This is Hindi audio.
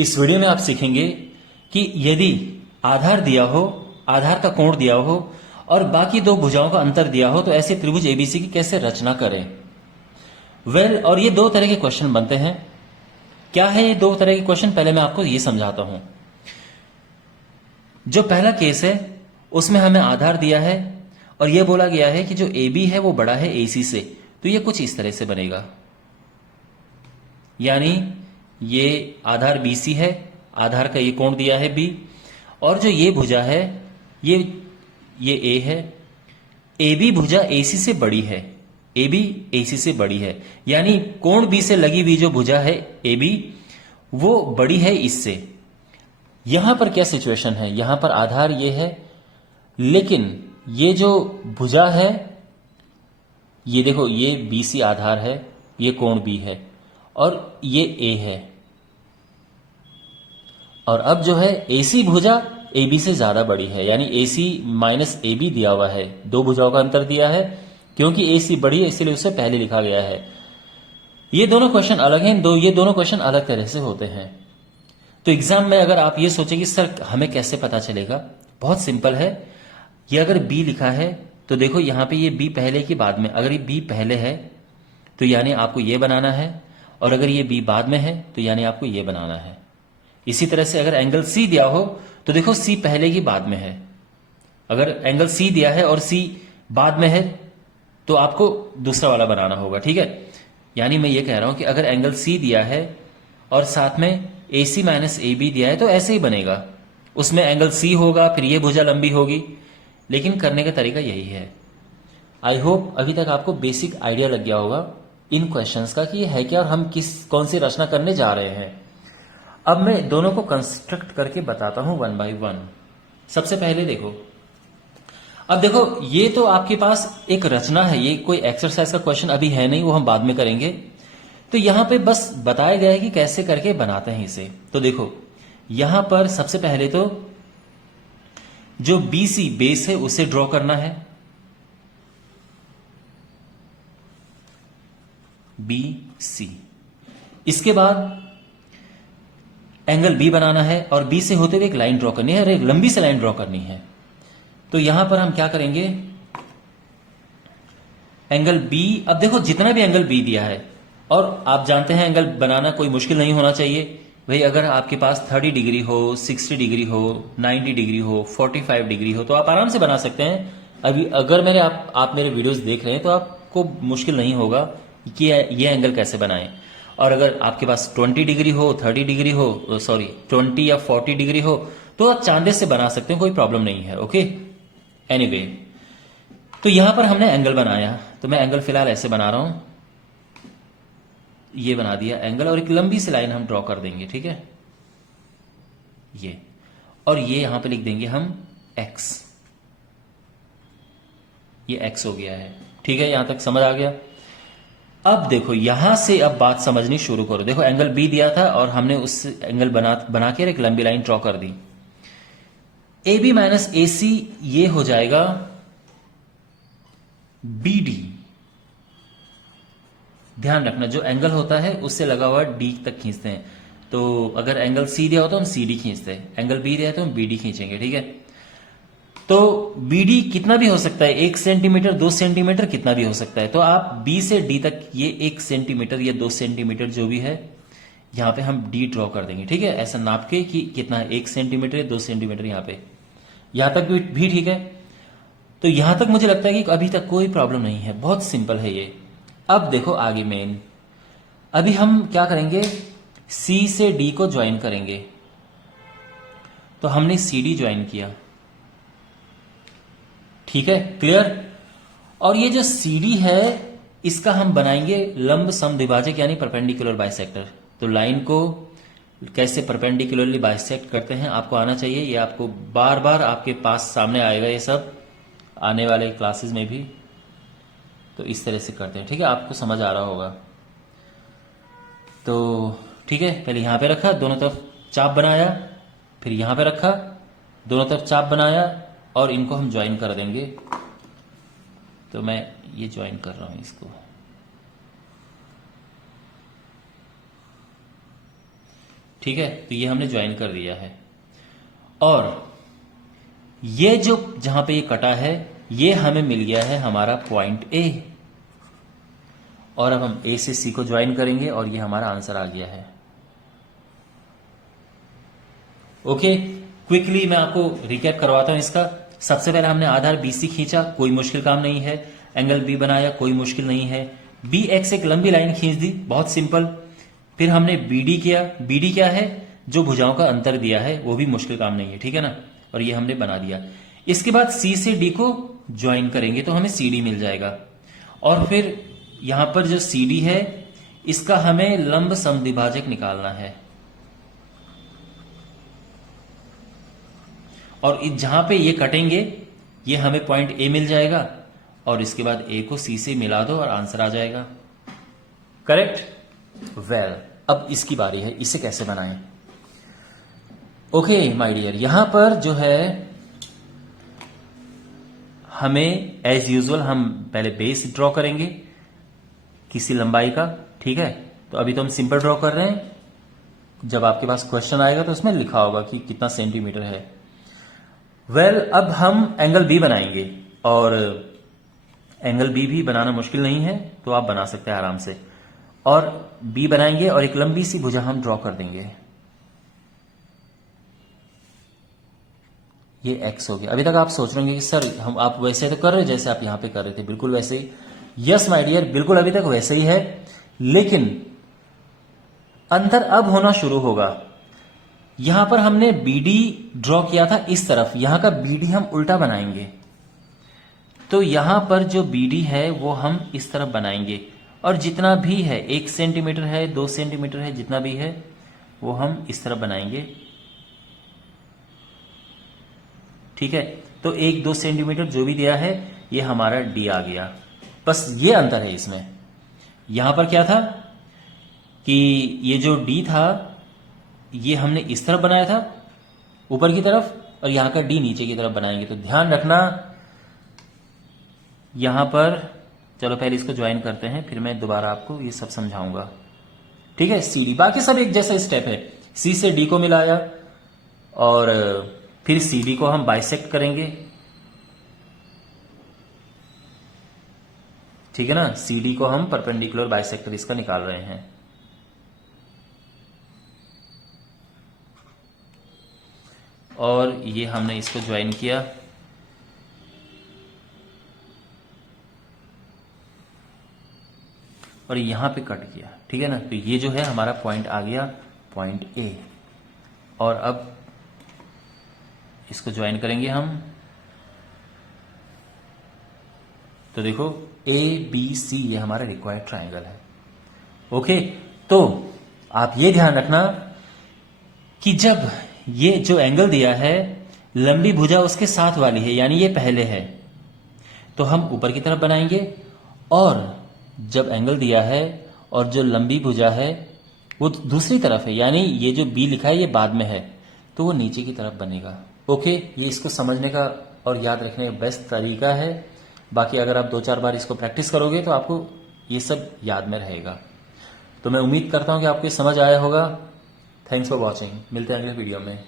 इस वीडियो में आप सीखेंगे कि यदि आधार दिया हो, आधार का कोण दिया हो और बाकी दो भुजाओं का अंतर दिया हो तो ऐसे त्रिभुज एबीसी की कैसे रचना करें। और ये दो तरह के क्वेश्चन बनते हैं। क्या है ये दो तरह के क्वेश्चन, पहले मैं आपको ये समझाता हूं। जो पहला केस है उसमें हमें आधार दिया है और यह बोला गया है कि जो ए बी है वो बड़ा है एसी से, तो ये कुछ इस तरह से बनेगा। यानी ये आधार बीसी है, आधार का ये कोण दिया है बी, और जो ये भुजा है ये ए है। ए बी भुजा एसी से बड़ी है, ए बी एसी से बड़ी है, यानी कोण बी से लगी हुई जो भुजा है ए बी वो बड़ी है इससे। यहां पर क्या सिचुएशन है, यहां पर आधार ये है, लेकिन ये जो भुजा है ये देखो, ये बी सी आधार है, ये कोण बी है और ये ए है। और अब जो है एसी भुजा ए बी से ज्यादा बड़ी है, यानी एसी माइनस ए बी दिया हुआ है, दो भुजाओं का अंतर दिया है। क्योंकि एसी बड़ी है इसलिए उसे पहले लिखा गया है। ये दोनों क्वेश्चन अलग हैं, ये दोनों क्वेश्चन अलग तरह से होते हैं। तो एग्जाम में अगर आप ये सोचे कि सर हमें कैसे पता चलेगा, बहुत सिंपल है। ये अगर बी लिखा है तो देखो यहां पे ये बी पहले की बाद में, अगर ये बी पहले है तो यानी आपको ये बनाना है, और अगर ये बी बाद में है तो यानी आपको ये बनाना है। इसी तरह से अगर एंगल सी दिया हो तो देखो सी पहले की बाद में है, अगर एंगल सी दिया है और सी बाद में है तो आपको दूसरा वाला बनाना होगा। ठीक है, यानी मैं ये कह रहा हूं कि अगर एंगल सी दिया है और साथ में ए सी माइनस ए बी दिया है तो ऐसे ही बनेगा, उसमें एंगल सी होगा, फिर ये भुजा लंबी होगी, लेकिन करने का तरीका यही है। आई होप अभी तक आपको बेसिक आइडिया लग गया होगा इन क्वेश्चंस का कि ये है क्या और हम कौन सी रचना करने जा रहे हैं। अब मैं दोनों को कंस्ट्रक्ट करके बताता हूं वन बाय वन। सबसे पहले देखो, अब देखो ये तो आपके पास एक रचना है, ये कोई एक्सरसाइज का क्वेश्चन अभी है नहीं, वो हम बाद में करेंगे। तो यहां पे बस बताया गया है कि कैसे करके बनाते हैं इसे। तो देखो यहां पर सबसे पहले तो जो बीसी बेस है उसे ड्रॉ करना है, बी सी। इसके बाद एंगल बी बनाना है और बी से होते हुए एक लाइन ड्रॉ करनी है और एक लंबी सी लाइन ड्रॉ करनी है। तो यहां पर हम क्या करेंगे, एंगल बी, अब देखो जितना भी एंगल बी दिया है, और आप जानते हैं एंगल बनाना कोई मुश्किल नहीं होना चाहिए भाई। अगर आपके पास 30 डिग्री हो, 60 डिग्री हो, 90 डिग्री हो, 45 डिग्री हो तो आप आराम से बना सकते हैं। अभी अगर आप मेरे वीडियोस देख रहे हैं तो आपको मुश्किल नहीं होगा कि ये एंगल कैसे बनाएं। और अगर आपके पास 20 डिग्री हो, 30 डिग्री हो, सॉरी 20 या 40 डिग्री हो तो आप चांदे से बना सकते हैं, कोई प्रॉब्लम नहीं है। ओके, एनीवे, तो यहां पर हमने एंगल बनाया, तो मैं एंगल फिलहाल ऐसे बना रहा हूं, ये बना दिया एंगल, और एक लंबी सी लाइन हम ड्रॉ कर देंगे। ठीक है, ये, और ये यहां पे लिख देंगे हम x, ये x हो गया है। ठीक है, यहां तक समझ आ गया। अब देखो यहां से अब बात समझनी शुरू करो। देखो एंगल बी दिया था और हमने उस एंगल बना के एक लंबी लाइन ड्रॉ कर दी। ए बी माइनस ए सी ये हो जाएगा बी डी। ध्यान रखना जो एंगल होता है उससे लगा हुआ डी तक खींचते हैं। तो अगर एंगल सी दिया हो तो हम सी डी खींचते हैं, एंगल बी दिया है तो हम बी डी खींचेंगे। ठीक है, तो बी डी कितना भी हो सकता है, 1 सेंटीमीटर, 2 सेंटीमीटर, कितना भी हो सकता है। तो आप बी से डी तक ये 1 सेंटीमीटर या 2 सेंटीमीटर जो भी है यहां पे हम डी ड्रॉ कर देंगे। ठीक है, ऐसा नाप के कि कितना है, 1 सेंटीमीटर या 2 सेंटीमीटर यहां पे, यहां तक भी ठीक है। तो यहां तक मुझे लगता है कि अभी तक कोई प्रॉब्लम नहीं है, बहुत सिंपल है ये। अब देखो आगे मेन, अभी हम क्या करेंगे, सी से डी को ज्वाइन करेंगे। तो हमने सी डी ज्वाइन किया। ठीक है, क्लियर। और ये जो सी डी है इसका हम बनाएंगे लंब समद्विभाजक यानी परपेंडिकुलर बाइसेक्टर। तो लाइन को कैसे परपेंडिकुलरली बाइसेक्ट करते हैं आपको आना चाहिए, ये आपको बार बार आपके पास सामने आएगा, ये सब आने वाले क्लासेस में भी। तो इस तरह से करते हैं। ठीक है, आपको समझ आ रहा होगा। तो ठीक है, पहले यहां पे रखा, दोनों तरफ चाप बनाया, फिर यहां पे रखा, दोनों तरफ चाप बनाया, और इनको हम ज्वाइन कर देंगे। तो मैं ये ज्वाइन कर रहा हूं इसको। ठीक है, तो ये हमने ज्वाइन कर दिया है। और ये जो जहां पे ये कटा है ये हमें मिल गया है हमारा पॉइंट ए। और अब हम ए से सी को ज्वाइन करेंगे और ये हमारा आंसर आ गया है। ओके, क्विकली मैं आपको रिकैप करवाता हूं इसका। सबसे पहले हमने आधार बीसी खींचा, कोई मुश्किल काम नहीं है। एंगल बी बनाया, कोई मुश्किल नहीं है। बी एक्स एक लंबी लाइन खींच दी, बहुत सिंपल। फिर हमने बीडी किया। बीडी क्या है? जो भुजाओं का अंतर दिया है, वो भी मुश्किल काम नहीं है, ठीक है ना। और ये हमने बना दिया। इसके बाद सी से डी को ज्वाइन करेंगे तो हमें सी डी मिल जाएगा। और फिर यहां पर जो सी डी है इसका हमें लंब समद्विभाजक निकालना है। और जहां पे ये कटेंगे ये हमें पॉइंट ए मिल जाएगा। और इसके बाद ए को सी से मिला दो और आंसर आ जाएगा। करेक्ट? वेल, अब इसकी बारी है, इसे कैसे बनाएं। ओके माय डियर, यहां पर जो है हमें एज यूजुअल हम पहले बेस ड्रॉ करेंगे किसी लंबाई का, ठीक है। तो अभी तो हम सिंपल ड्रॉ कर रहे हैं, जब आपके पास क्वेश्चन आएगा तो उसमें लिखा होगा कि कितना सेंटीमीटर है। वेल, अब हम एंगल बी बनाएंगे। और एंगल बी भी बनाना मुश्किल नहीं है, तो आप बना सकते हैं आराम से। और बी बनाएंगे और एक लंबी सी भुजा हम ड्रॉ कर देंगे। ये एक्स हो गया। अभी तक आप सोच रहे होंगे कि सर हम आप वैसे तो कर रहे जैसे आप यहां पे कर रहे थे, बिल्कुल वैसे ही। यस माय डियर, बिल्कुल अभी तक वैसे ही है, लेकिन अंतर अब होना शुरू होगा। यहां पर हमने बीडी ड्रॉ किया था इस तरफ, यहां का बीडी हम उल्टा बनाएंगे। तो यहां पर जो बीडी है वो हम इस तरफ बनाएंगे। और जितना भी है, 1 सेंटीमीटर है, 2 सेंटीमीटर है, जितना भी है वो हम इस तरफ बनाएंगे, ठीक है। तो 1-2 सेंटीमीटर जो भी दिया है ये हमारा डी आ गया। बस ये अंतर है इसमें। यहां पर क्या था कि ये जो डी था ये हमने इस तरफ बनाया था ऊपर की तरफ, और यहां का डी नीचे की तरफ बनाएंगे। तो ध्यान रखना यहां पर, चलो पहले इसको ज्वाइन करते हैं, फिर मैं दोबारा आपको ये सब समझाऊंगा, ठीक है। सी डी, बाकी सब एक जैसा स्टेप है। सी से डी को मिलाया और फिर सी डी को हम बाइसेक्ट करेंगे, ठीक है ना। सी डी को हम परपेंडिकुलर बाइसेक्टर इसका निकाल रहे हैं। और ये हमने इसको ज्वाइन किया। और यहां पे कट किया, ठीक है ना। तो ये जो है हमारा पॉइंट आ गया, पॉइंट ए। और अब इसको ज्वाइन करेंगे हम। तो देखो ए बी सी ये हमारा रिक्वायर्ड ट्रायंगल है। ओके, तो आप ये ध्यान रखना कि जब ये जो एंगल दिया है लंबी भुजा उसके साथ वाली है, यानी ये पहले है, तो हम ऊपर की तरफ बनाएंगे। और जब एंगल दिया है और जो लंबी भुजा है वो दूसरी तरफ है, यानी ये जो बी लिखा है ये बाद में है, तो वो नीचे की तरफ बनेगा। ओके, ये इसको समझने का और याद रखने का बेस्ट तरीका है। बाकी अगर आप 2-4 बार इसको प्रैक्टिस करोगे तो आपको ये सब याद में रहेगा। तो मैं उम्मीद करता हूं कि आपको समझ आया होगा। थैंक्स फॉर वॉचिंग, मिलते हैं अगले वीडियो में।